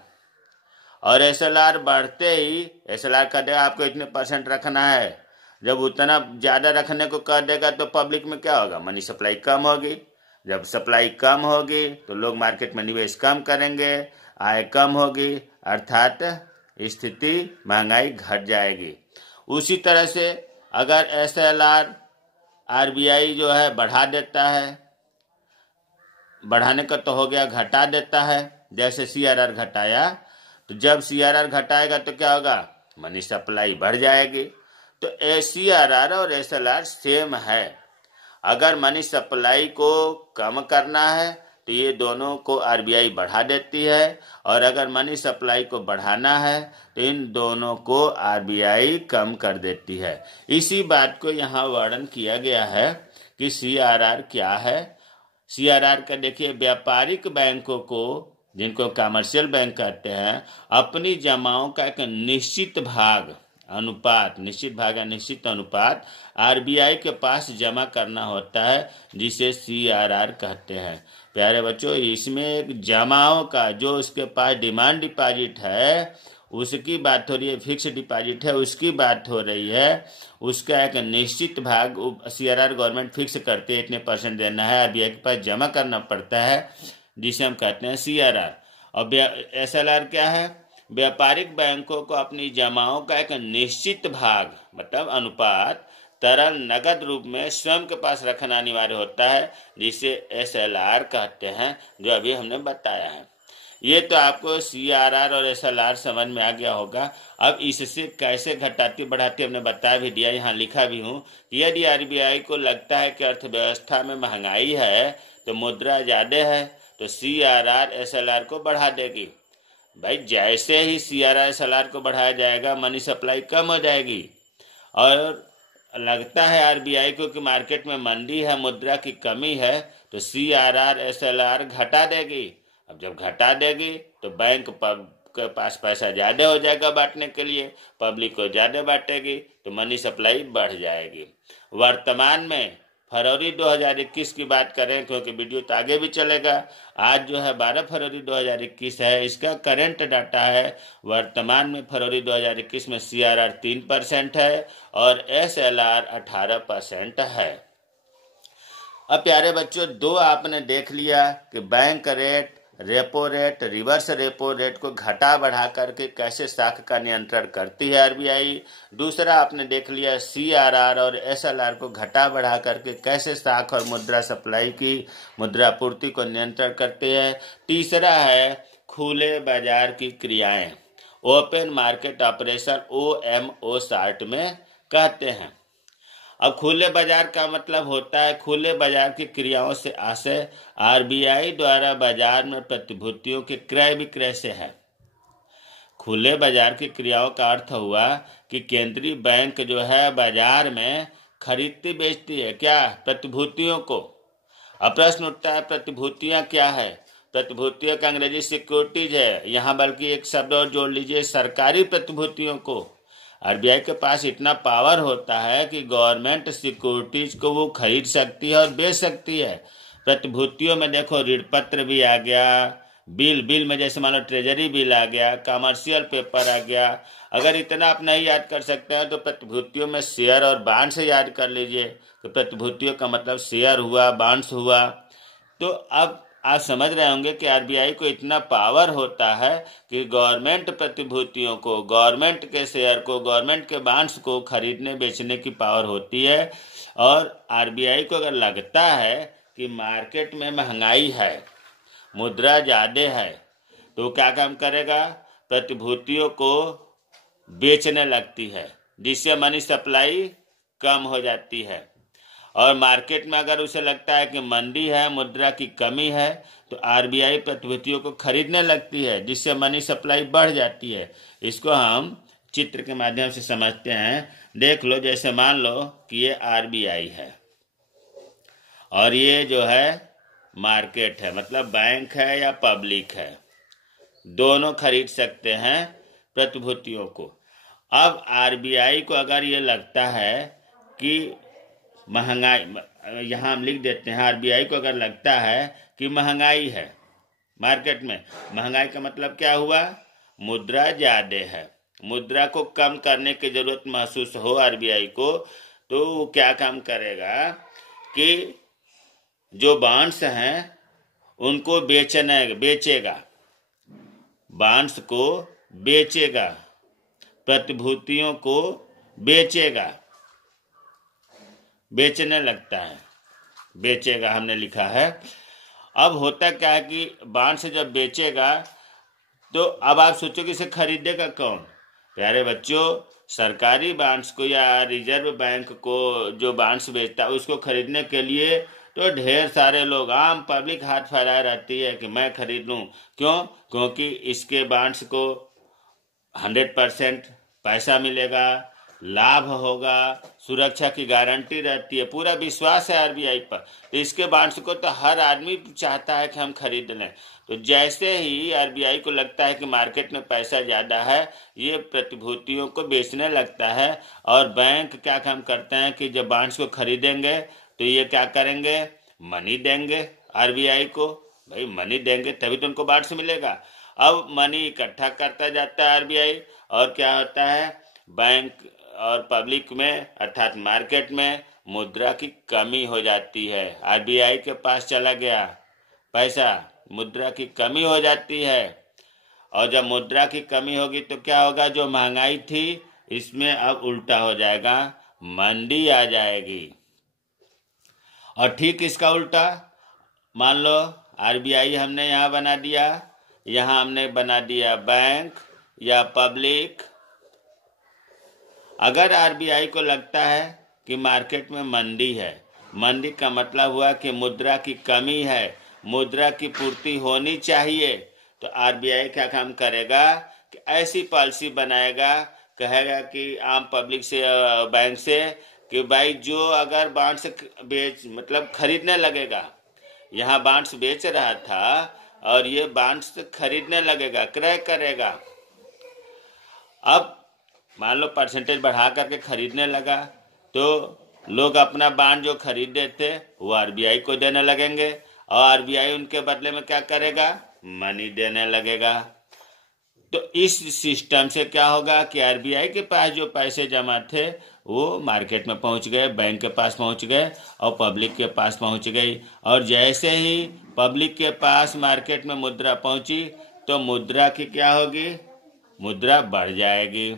और SLR बढ़ते ही SLR कह देगा आपको इतने % रखना है। जब उतना ज़्यादा रखने को कह देगा तो पब्लिक में क्या होगा, मनी सप्लाई कम होगी। जब सप्लाई कम होगी तो लोग मार्केट में निवेश कम करेंगे, आय कम होगी, अर्थात स्थिति महंगाई घट जाएगी। उसी तरह से अगर SLR RBI जो है बढ़ा देता है, बढ़ाने का तो हो गया, घटा देता है, जैसे CRR घटाया, तो जब CRR घटाएगा तो क्या होगा, मनी सप्लाई बढ़ जाएगी। तो CRR और SLR सेम है। अगर मनी सप्लाई को कम करना है तो ये दोनों को RBI बढ़ा देती है, और अगर मनी सप्लाई को बढ़ाना है तो इन दोनों को RBI कम कर देती है। इसी बात को यहाँ वर्णन किया गया है कि CRR क्या है। CRR का देखिए, व्यापारिक बैंकों को, जिनको कमर्शियल बैंक कहते हैं, अपनी जमाओं का एक निश्चित भाग या निश्चित अनुपात RBI के पास जमा करना होता है, जिसे CRR कहते हैं। प्यारे बच्चों, इसमें एक जमाओं का, जो उसके पास डिमांड डिपॉजिट है उसकी बात हो रही है, फिक्स डिपॉजिट है उसकी बात हो रही है। उसका एक निश्चित भाग CRR गवर्नमेंट फिक्स करती है, इतने % देना है, RBI के पास जमा करना पड़ता है, जिसे हम कहते हैं CRR। और SLR क्या है, व्यापारिक बैंकों को अपनी जमाओं का एक निश्चित भाग मतलब अनुपात तरल नगद रूप में स्वयं के पास रखना अनिवार्य होता है, जिसे SLR कहते हैं, जो अभी हमने बताया है। ये तो आपको CRR और SLR समझ में आ गया होगा। अब इससे कैसे घटाती बढ़ाती हमने बता भी दिया, यहाँ लिखा भी हूँ। यदि RBI को लगता है कि अर्थव्यवस्था में महंगाई है तो मुद्रा ज़्यादा है, तो CRR SLR को बढ़ा देगी। भाई, जैसे ही CRR SLR को बढ़ाया जाएगा, मनी सप्लाई कम हो जाएगी। और लगता है RBI को कि मार्केट में मंदी है, मुद्रा की कमी है, तो CRR SLR घटा देगी। अब जब घटा देगी तो बैंक के पास पैसा ज़्यादा हो जाएगा बांटने के लिए, पब्लिक को ज़्यादा बांटेगी, तो मनी सप्लाई बढ़ जाएगी। वर्तमान में फरवरी 2021 की बात करें, क्योंकि वीडियो तो आगे भी चलेगा, आज जो है 12 फरवरी 2021 है, इसका करंट डाटा है। वर्तमान में फरवरी 2021 में CRR 3% है और SLR 18% है। अब प्यारे बच्चों, दो आपने देख लिया कि bank rate, repo rate, reverse repo rate को घटा बढ़ा करके कैसे साख का नियंत्रण करती है RBI। दूसरा आपने देख लिया CRR और SLR को घटा बढ़ा करके कैसे साख और मुद्रा सप्लाई की, मुद्रा पूर्ति को नियंत्रण करते हैं। तीसरा है खुले बाजार की क्रियाएं, open market operation, OMO short में कहते हैं। अब खुले बाजार का मतलब होता है, खुले बाजार की क्रियाओं से आशय RBI द्वारा बाजार में प्रतिभूतियों के क्रय विक्रय से है। खुले बाजार की क्रियाओं का अर्थ हुआ कि केंद्रीय बैंक जो है बाजार में खरीदती बेचती है क्या, प्रतिभूतियों को। अब प्रश्न उठता है, प्रतिभूतियां क्या है। प्रतिभूतियों का अंग्रेजी सिक्योरिटीज है, यहाँ बल्कि एक शब्द और जोड़ लीजिए, सरकारी प्रतिभूतियों को। RBI के पास इतना पावर होता है कि गवर्नमेंट सिक्योरिटीज को वो खरीद सकती है और बेच सकती है। प्रतिभूतियों में देखो, ऋण पत्र भी आ गया, बिल में जैसे मान लो ट्रेजरी बिल आ गया, कमर्शियल पेपर आ गया। अगर इतना आप नहीं याद कर सकते हैं तो प्रतिभूतियों में शेयर और बांड से याद कर लीजिए। तो प्रतिभूतियों का मतलब शेयर हुआ, बांड्स हुआ। तो अब आप समझ रहे होंगे कि RBI को इतना पावर होता है कि गवर्नमेंट प्रतिभूतियों को, गवर्नमेंट के शेयर को, गवर्नमेंट के बांड्स को खरीदने बेचने की पावर होती है। और RBI को अगर लगता है कि मार्केट में महंगाई है, मुद्रा ज़्यादा है, तो क्या काम करेगा, प्रतिभूतियों को बेचने लगती है, जिससे मनी सप्लाई कम हो जाती है। और मार्केट में अगर उसे लगता है कि मंदी है, मुद्रा की कमी है, तो आरबीआई प्रतिभूतियों को खरीदने लगती है, जिससे मनी सप्लाई बढ़ जाती है। इसको हम चित्र के माध्यम से समझते हैं। देख लो, जैसे मान लो कि ये आरबीआई है और ये जो है मार्केट है, मतलब बैंक है या पब्लिक है, दोनों खरीद सकते हैं प्रतिभूतियों को। अब आरबीआई को अगर ये लगता है कि महंगाई, यहाँ हम लिख देते हैं, आरबीआई को अगर लगता है कि महंगाई है मार्केट में, महंगाई का मतलब क्या हुआ, मुद्रा ज़्यादा है, मुद्रा को कम करने की जरूरत महसूस हो आरबीआई को, तो वो क्या काम करेगा कि जो बॉन्ड्स हैं उनको बेचेगा, बॉन्ड्स को बेचेगा, प्रतिभूतियों को बेचेगा, बेचने लगता है, बेचेगा हमने लिखा है। अब होता क्या है कि बॉन्ड्स जब बेचेगा तो अब आप सोचो कि इसे खरीदेगा कौन। प्यारे बच्चों, सरकारी बॉन्ड्स को या रिजर्व बैंक को जो बॉन्ड्स बेचता है उसको खरीदने के लिए तो ढेर सारे लोग, आम पब्लिक हाथ फैलाए रहती है कि मैं खरीद लूँ। क्यों? क्योंकि इसके बॉन्ड्स को 100% पैसा मिलेगा, लाभ होगा, सुरक्षा की गारंटी रहती है, पूरा विश्वास है आरबीआई पर, तो इसके बॉन्ड्स को तो हर आदमी चाहता है कि हम खरीद लें। तो जैसे ही आरबीआई को लगता है कि मार्केट में पैसा ज़्यादा है, ये प्रतिभूतियों को बेचने लगता है। और बैंक क्या काम करते हैं कि जब बॉन्ड्स को खरीदेंगे तो ये क्या करेंगे, मनी देंगे आरबीआई को। भाई मनी देंगे तभी तो उनको बॉन्ड्स मिलेगा। अब मनी इकट्ठा करता जाता है आरबीआई, और क्या होता है, बैंक और पब्लिक में अर्थात मार्केट में मुद्रा की कमी हो जाती है। आरबीआई के पास चला गया पैसा, मुद्रा की कमी हो जाती है। और जब मुद्रा की कमी होगी तो क्या होगा, जो महंगाई थी इसमें अब उल्टा हो जाएगा, मंदी आ जाएगी। और ठीक इसका उल्टा, मान लो आरबीआई हमने यहाँ बना दिया, यहाँ हमने बना दिया बैंक या पब्लिक। अगर आरबीआई को लगता है कि मार्केट में मंदी है, मंदी का मतलब हुआ कि मुद्रा की कमी है, मुद्रा की पूर्ति होनी चाहिए, तो आरबीआई क्या काम करेगा कि ऐसी पॉलिसी बनाएगा, कहेगा कि आम पब्लिक से, बैंक से कि भाई जो अगर बॉन्ड्स मतलब खरीदने लगेगा, यहाँ बॉन्ड्स बेच रहा था और ये बॉन्ड्स खरीदने लगेगा, क्रय करेगा। अब मान लो परसेंटेज बढ़ा करके खरीदने लगा, तो लोग अपना बॉन्ड जो खरीदे थे वो आरबीआई को देने लगेंगे, और आरबीआई उनके बदले में क्या करेगा, मनी देने लगेगा। तो इस सिस्टम से क्या होगा कि आरबीआई के पास जो पैसे जमा थे वो मार्केट में पहुंच गए, बैंक के पास पहुंच गए और पब्लिक के पास पहुंच गई। और जैसे ही पब्लिक के पास मार्केट में मुद्रा पहुंची तो मुद्रा की क्या होगी, मुद्रा बढ़ जाएगी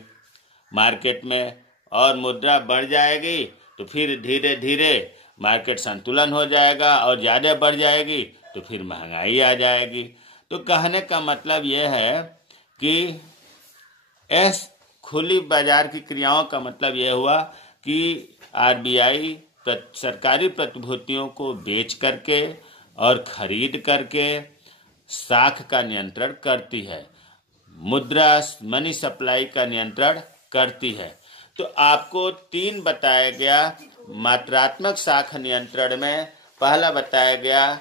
मार्केट में, और मुद्रा बढ़ जाएगी तो फिर धीरे धीरे मार्केट संतुलन हो जाएगा, और ज़्यादा बढ़ जाएगी तो फिर महंगाई आ जाएगी। तो कहने का मतलब यह है कि इस खुली बाजार की क्रियाओं का मतलब यह हुआ कि आरबीआई सरकारी प्रतिभूतियों को बेच करके और खरीद करके साख का नियंत्रण करती है, मुद्रा मनी सप्लाई का नियंत्रण करती है। तो आपको 3 बताया गया मात्रात्मक साख नियंत्रण में। पहला बताया गया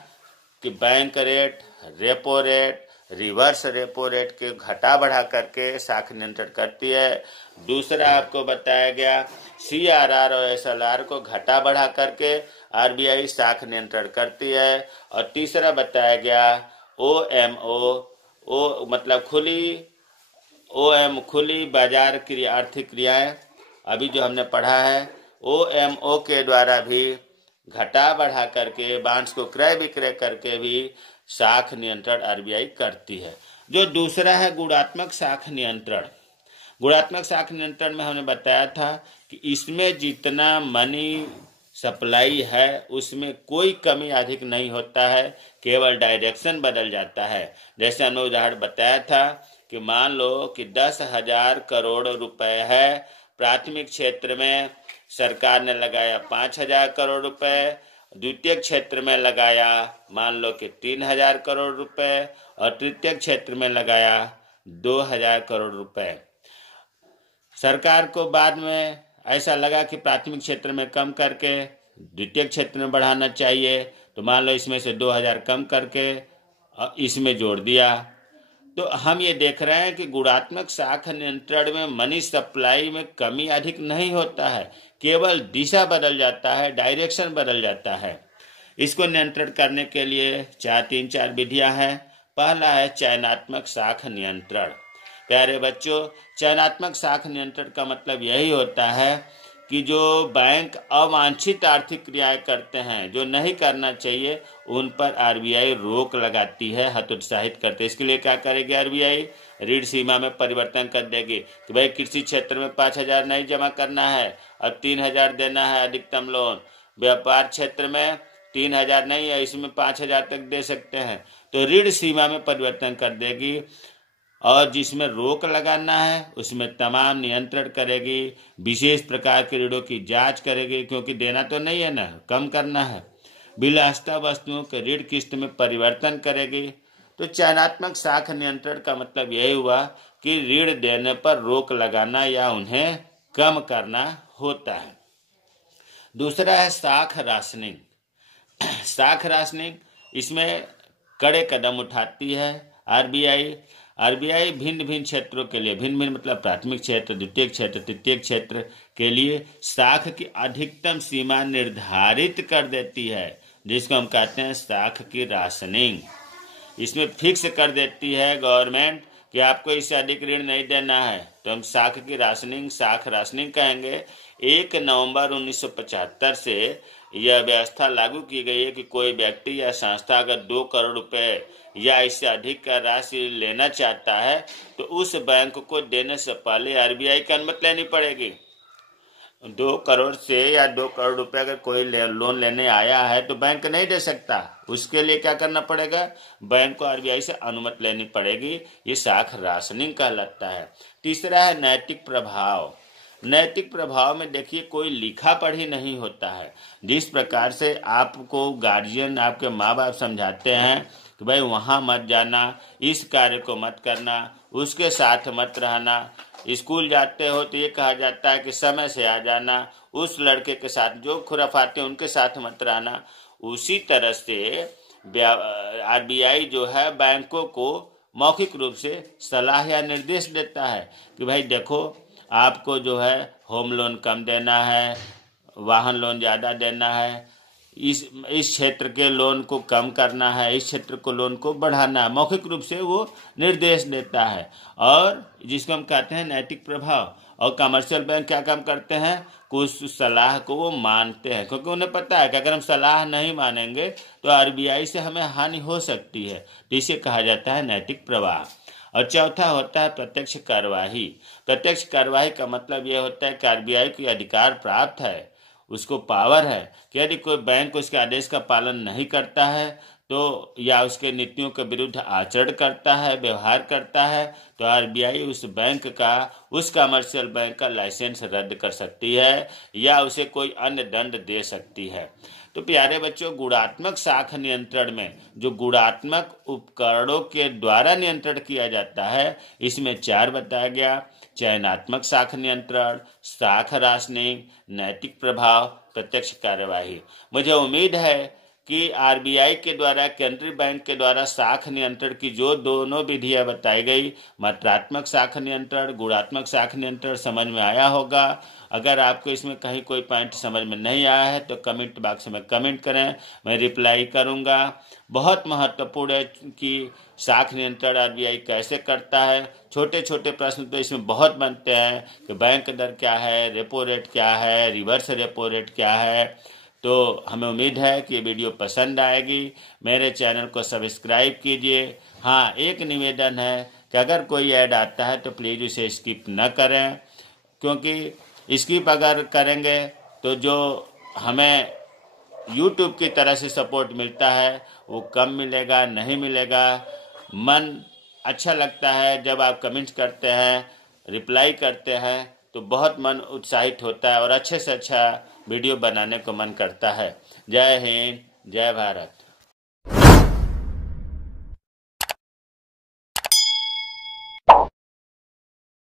कि bank rate, repo rate, reverse repo rate के घटा बढ़ा करके साख नियंत्रण करती है। दूसरा आपको बताया गया सीआरआर और एसएलआर को घटा बढ़ा करके आरबीआई साख नियंत्रण करती है। और तीसरा बताया गया ओ मतलब खुली बाजार क्रिया, आर्थिक क्रियाएं, अभी जो हमने पढ़ा है ओएमओ के द्वारा भी घटा बढ़ा करके बॉन्ड्स को क्रय विक्रय करके भी साख नियंत्रण आरबीआई करती है। जो दूसरा है गुणात्मक साख नियंत्रण। गुणात्मक साख नियंत्रण में हमने बताया था कि इसमें जितना मनी सप्लाई है उसमें कोई कमी अधिक नहीं होता है, केवल डायरेक्शन बदल जाता है। जैसे हमने उदाहरण बताया था कि मान लो कि 10,000 करोड़ रुपए है प्राथमिक क्षेत्र में सरकार ने लगाया 5,000 करोड़ रुपए, द्वितीय क्षेत्र में लगाया मान लो कि 3,000 करोड़ रुपए और तृतीय क्षेत्र में लगाया 2,000 करोड़ रुपए। सरकार को बाद में ऐसा लगा कि प्राथमिक क्षेत्र में कम करके द्वितीय क्षेत्र में बढ़ाना चाहिए, तो मान लो इसमें से 2,000 कम करके इसमें जोड़ दिया। तो हम ये देख रहे हैं कि गुणात्मक साख नियंत्रण में मनी सप्लाई में कमी अधिक नहीं होता है, केवल दिशा बदल जाता है, डायरेक्शन बदल जाता है। इसको नियंत्रण करने के लिए तीन चार विधियां हैं। पहला है चयनात्मक साख नियंत्रण। प्यारे बच्चों, चयनात्मक साख नियंत्रण का मतलब यही होता है कि जो बैंक अवांछित आर्थिक क्रियाएं करते हैं, जो नहीं करना चाहिए, उन पर आरबीआई रोक लगाती है, हतोत्साहित करते हैं। इसके लिए क्या करेगी आरबीआई? ऋण सीमा में परिवर्तन कर देगी कि भाई कृषि क्षेत्र में 5,000 नहीं जमा करना है, अब 3,000 देना है अधिकतम लोन। व्यापार क्षेत्र में 3,000 नहीं है, इसमें 5,000 तक दे सकते हैं। तो ऋण सीमा में परिवर्तन कर देगी और जिसमें रोक लगाना है उसमें तमाम नियंत्रण करेगी। विशेष प्रकार के ऋणों की जांच करेगी, क्योंकि देना तो नहीं है ना, कम करना है। विलासिता वस्तुओं के ऋण किस्त में परिवर्तन करेगी। तो चयनात्मक साख नियंत्रण का मतलब यही हुआ कि ऋण देने पर रोक लगाना या उन्हें कम करना होता है। दूसरा है साख राशनिंग। साख राशनिंग, इसमें कड़े कदम उठाती है आरबीआई भिन्न भिन्न क्षेत्रों के लिए, भिन्न भिन्न मतलब प्राथमिक क्षेत्र, द्वितीय क्षेत्र, तृतीय क्षेत्र के लिए साख की अधिकतम सीमा निर्धारित कर देती है, जिसको हम कहते हैं साख की राशनिंग। इसमें फिक्स कर देती है गवर्नमेंट कि आपको इससे अधिक ऋण नहीं देना है, तो हम साख की राशनिंग, साख राशनिंग कहेंगे। 1 नवंबर 1975 से यह व्यवस्था लागू की गई है कि कोई व्यक्ति या संस्था अगर 2 करोड़ रुपए या इससे अधिक का राशि लेना चाहता है तो उस बैंक को देने से पहले आरबीआई की अनुमति लेनी पड़ेगी। 2 करोड़ से या 2 करोड़ रुपए अगर कोई लोन लेने आया है तो बैंक नहीं दे सकता। उसके लिए क्या करना पड़ेगा? बैंक को आरबीआई से अनुमति लेनी पड़ेगी। ये साख राशनिंग कहलाता है। तीसरा है नैतिक प्रभाव। नैतिक प्रभाव में देखिए, कोई लिखा पढ़ी नहीं होता है। जिस प्रकार से आपको गार्जियन, आपके माँ बाप समझाते हैं कि भाई वहाँ मत जाना, इस कार्य को मत करना, उसके साथ मत रहना, स्कूल जाते हो तो ये कहा जाता है कि समय से आ जाना, उस लड़के के साथ जो खुराफाते उनके साथ मत रहना। उसी तरह से आरबीआई जो है बैंकों को मौखिक रूप से सलाह या निर्देश देता है कि भाई देखो, आपको जो है होम लोन कम देना है, वाहन लोन ज़्यादा देना है, इस क्षेत्र के लोन को कम करना है, इस क्षेत्र को लोन को बढ़ाना है। मौखिक रूप से वो निर्देश देता है, और जिसको हम कहते हैं नैतिक प्रभाव। और कमर्शियल बैंक क्या काम करते हैं? कुछ सलाह को वो मानते हैं, क्योंकि उन्हें पता है कि अगर हम सलाह नहीं मानेंगे तो आरबीआई से हमें हानि हो सकती है। तो इसे कहा जाता है नैतिक प्रवाह। और चौथा होता है प्रत्यक्ष कार्यवाही। प्रत्यक्ष कार्यवाही का मतलब यह होता है कि आरबीआई को अधिकार प्राप्त है, उसको पावर है कि यदि कोई बैंक उसके आदेश का पालन नहीं करता है तो या उसके नीतियों के विरुद्ध आचरण करता है, व्यवहार करता है, तो आरबीआई उस बैंक का, उस कमर्शियल बैंक का लाइसेंस रद्द कर सकती है या उसे कोई अन्य दंड दे सकती है। तो प्यारे बच्चों, गुणात्मक साख नियंत्रण में जो गुणात्मक उपकरणों के द्वारा नियंत्रण किया जाता है, इसमें 4 बताया गया: चयनात्मक साख नियंत्रण, साख राशनिंग, नैतिक प्रभाव, प्रत्यक्ष कार्यवाही। मुझे उम्मीद है कि आरबीआई के द्वारा, केंद्रीय बैंक के द्वारा साख नियंत्रण की जो दोनों विधियां बताई गई, मात्रात्मक साख नियंत्रण, गुणात्मक साख नियंत्रण, समझ में आया होगा। अगर आपको इसमें कहीं कोई पॉइंट समझ में नहीं आया है तो कमेंट बॉक्स में कमेंट करें, मैं रिप्लाई करूंगा। बहुत महत्वपूर्ण है कि साख नियंत्रण आरबीआई कैसे करता है। छोटे छोटे प्रश्न तो इसमें बहुत बनते हैं कि बैंक दर क्या है, रेपो रेट क्या है, रिवर्स रेपो रेट क्या है। तो हमें उम्मीद है कि ये वीडियो पसंद आएगी। मेरे चैनल को सब्सक्राइब कीजिए। हाँ, एक निवेदन है कि अगर कोई ऐड आता है तो प्लीज़ उसे स्किप न करें, क्योंकि स्किप अगर करेंगे तो जो हमें यूट्यूब की तरह से सपोर्ट मिलता है वो कम मिलेगा, नहीं मिलेगा। मन अच्छा लगता है जब आप कमेंट करते हैं, रिप्लाई करते हैं, तो बहुत मन उत्साहित होता है और अच्छे से अच्छा वीडियो बनाने को मन करता है। जय हिंद, जय भारत।